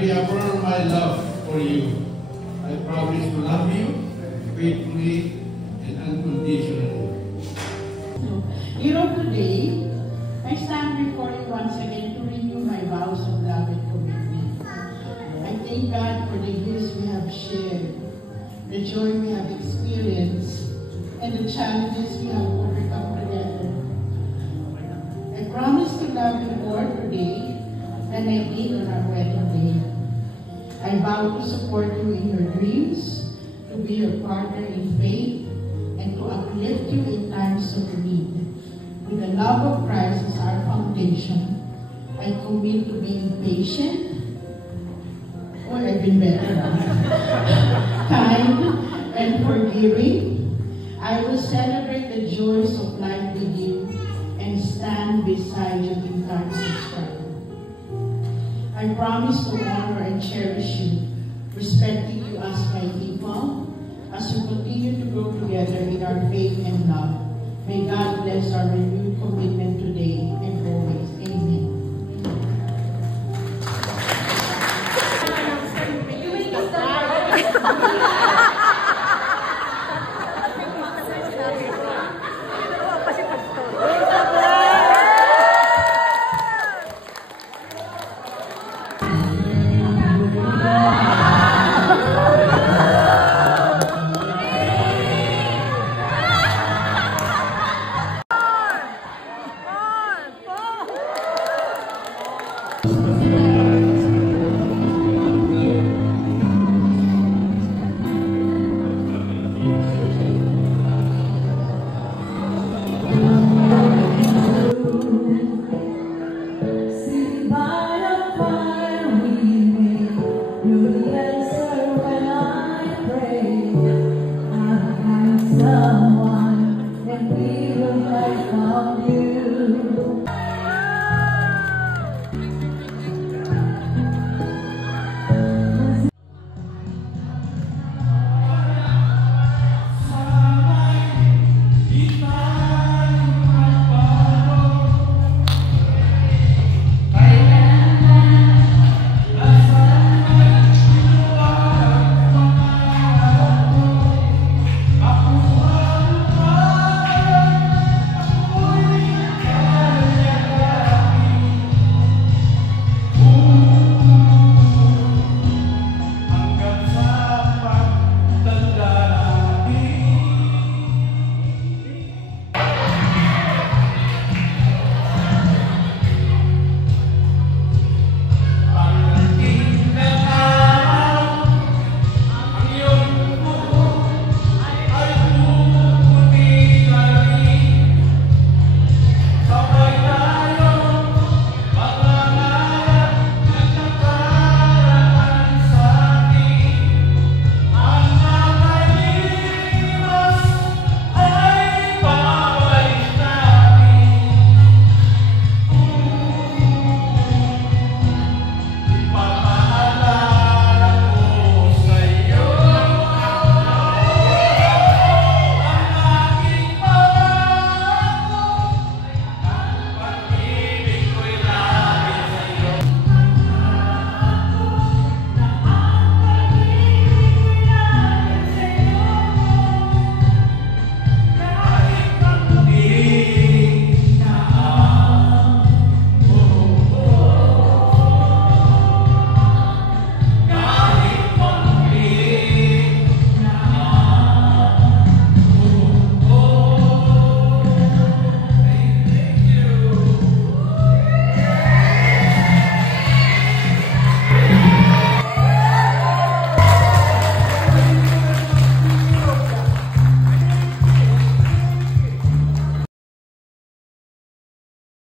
reaffirm my love for you. I promise to love you faithfully and unconditionally. Hero, today, I stand before you once again to renew my vows of love and commitment. I thank God for the years we have shared, the joy we have experienced, and the challenges we have overcome together. I promise to love you more today than I did on our wedding day. I vow to support you in your dreams, to be your partner in faith, and to uplift you in times of need. With the love of Christ as our foundation, I commit to being patient, or I've been better now, kind and forgiving. I will celebrate the joys of life with you and stand beside you in times of struggle. I promise to honor and cherish you, respecting you as my equal, as we continue to grow together in our faith and love. May God bless our renewed commitment today and always. Amen. Yeah.